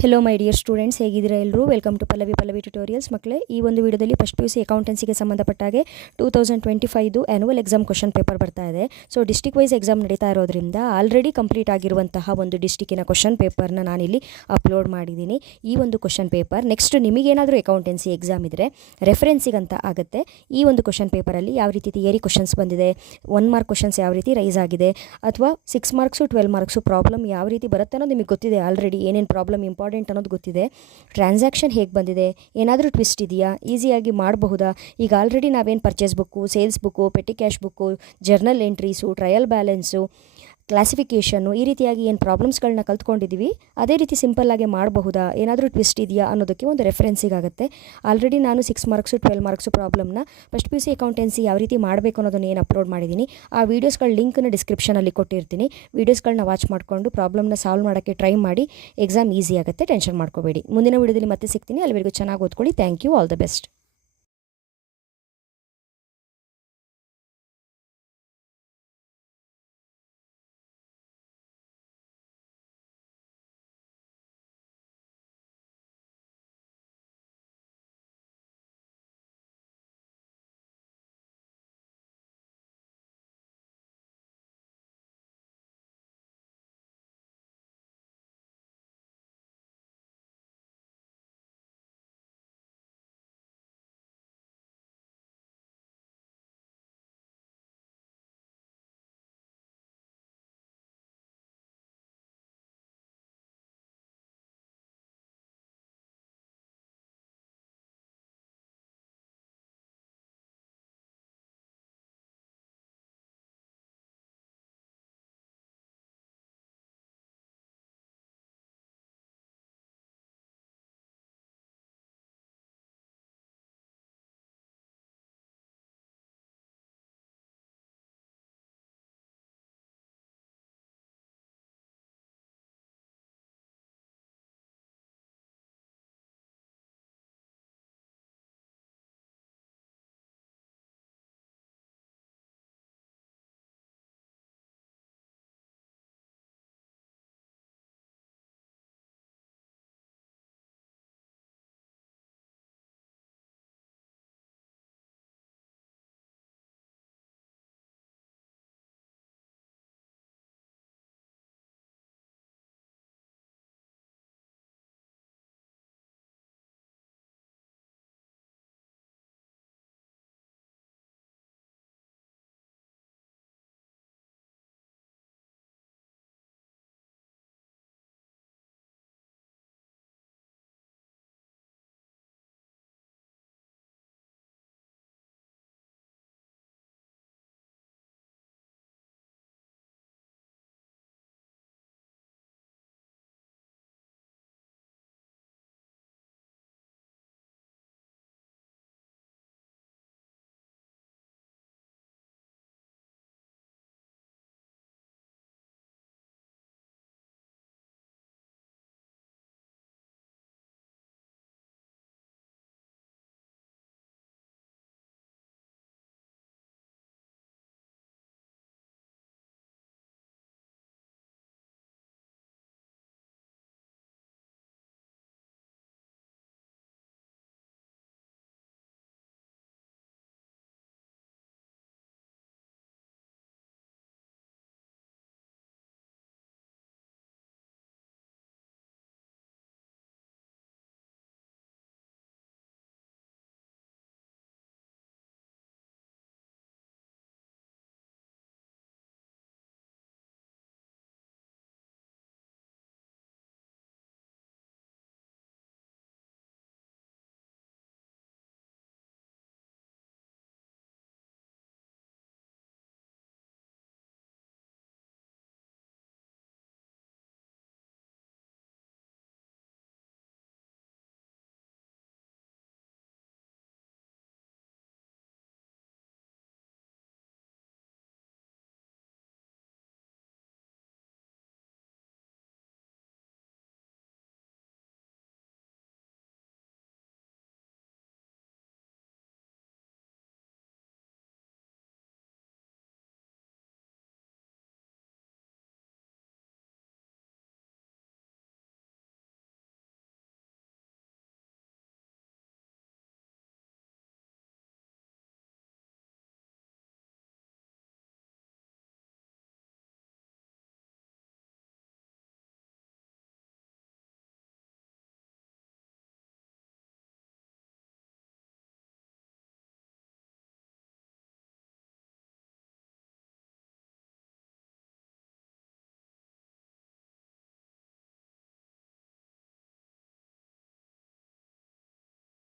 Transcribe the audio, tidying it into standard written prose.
Hello my dear students, ಹೇಗಿದ್ದೀರಾ ಎಲ್ಲರೂ? Welcome to Pallavi tutorials. ಮಕ್ಕಳೇ, ಈ ಒಂದು ವಿಡಿಯೋದಲ್ಲಿ ಫಸ್ಟ್ PUC ಅಕೌಂಟೆನ್ಸಿಗೆ ಸಂಬಂಧಪಟ್ಟ ಹಾಗೆ 2025 ಆ್ಯನುವಲ್ ಎಕ್ಸಾಮ್ ಕ್ವಶನ್ ಪೇಪರ್ ಬರ್ತಾ ಇದೆ. ಸೊ ಡಿಸ್ಟಿಕ್ ವೈಸ್ ಎಕ್ಸಾಮ್ ನಡೀತಾ ಇರೋದ್ರಿಂದ ಆಲ್ರೆಡಿ ಕಂಪ್ಲೀಟ್ ಆಗಿರುವಂತಹ ಒಂದು ಡಿಸ್ಟಿಕ್ಕಿನ ಕ್ವಶನ್ ಪೇಪರ್ನ ನಾನಿಲ್ಲಿ ಅಪ್ಲೋಡ್ ಮಾಡಿದ್ದೀನಿ. ಈ ಒಂದು ಕ್ವಶನ್ ಪೇಪರ್ ನೆಕ್ಸ್ಟ್ ನಿಮಗೇನಾದರೂ ಅಕೌಂಟೆನ್ಸಿ ಎಕ್ಸಾಮ್ ಇದ್ದರೆ ರೆಫರೆನ್ಸಿಗಂತ ಆಗುತ್ತೆ. ಈ ಒಂದು ಕ್ವಶನ್ ಪೇಪರಲ್ಲಿ ಯಾವ ರೀತಿ ಥಿಯರಿ ಕ್ವಶನ್ಸ್ ಬಂದಿದೆ, 1 ಮಾರ್ಕ್ ಕ್ವಶನ್ಸ್ ಯಾವ ರೀತಿ ರೈಸ್ ಆಗಿದೆ, ಅಥವಾ 6 ಮಾರ್ಕ್ಸು 12 ಮಾರ್ಕ್ಸು ಪ್ರಾಬ್ಲಮ್ ಯಾವ ರೀತಿ ಬರುತ್ತೆ ಅನ್ನೋದು ನಿಮಗೆ ಗೊತ್ತಿದೆ. ಆಲ್ರೆಡಿ ಏನೇನು ಪ್ರಾಬ್ಲಮ್ ಇಂಪಾರ್ಟೆಂಟ್ ಅನ್ನೋದು ಗೊತ್ತಿದೆ. ಟ್ರಾನ್ಸಾಕ್ಷನ್ ಹೇಗೆ ಬಂದಿದೆ, ಏನಾದರೂ ಟ್ವಿಸ್ಟ್ ಇದೆಯಾ, ಈಸಿಯಾಗಿ ಮಾಡಬಹುದಾ, ಈಗ ಆಲ್ರೆಡಿ ನಾವೇನು purchase book, sales book, petty cash book, journal entries, trial balance, classification, ಈ ರೀತಿಯಾಗಿ ಏನು ಪ್ರಾಬ್ಲಮ್ಸ್ಗಳನ್ನ ಕಲ್ತ್ಕೊಂಡಿದ್ದೀವಿ ಅದೇ ರೀತಿ ಸಿಂಪಲ್ಲಾಗಿ ಮಾಡಬಹುದಾ, ಏನಾದರೂ ಟ್ವಿಸ್ಟ್ ಇದೆಯಾ ಅನ್ನೋದಕ್ಕೆ ಒಂದು ರೆಫರೆನ್ಸಿಗಾಗುತ್ತೆ. ಆಲ್ರೆಡಿ ನಾನು 6 ಮಾರ್ಕ್ಸು 12 ಮಾರ್ಕ್ಸು ಪ್ರಾಬ್ಲಮ್ನ ಫಸ್ಟ್ PUC ಅಕೌಂಟೆನ್ಸಿ ಯಾವ ರೀತಿ ಮಾಡಬೇಕು ಅನ್ನೋದನ್ನು ಏನು ಅಪ್ಲೋಡ್ ಮಾಡಿದ್ದೀನಿ. ಆ ವೀಡಿಯೋಸ್ಗಳ ಲಿಂಕನ್ನು ಡಿಸ್ಕ್ರಿಪ್ಷನಲ್ಲಿ ಕೊಟ್ಟಿರ್ತೀನಿ. ವೀಡಿಯೋಸ್ಗಳನ್ನ ವಾಚ್ ಮಾಡಿಕೊಂಡು ಪ್ರಾಬ್ಲಮ್ನ ಸಾಲ್ವ್ ಮಾಡೋಕ್ಕೆ ಟ್ರೈ ಮಾಡಿ. ಎಕ್ಸಾಮ್ ಈಸಿ ಆಗುತ್ತೆ, ಟೆನ್ಷನ್ ಮಾಡ್ಕೋಬೇಡಿ. ಮುಂದಿನ ವೀಡಿಯೋದಲ್ಲಿ ಮತ್ತೆ ಸಿಗ್ತೀನಿ. ಅಲ್ಲಿವರೆಗೂ ಚೆನ್ನಾಗಿ ಓದ್ಕೊಳ್ಳಿ. Thank you. All the best.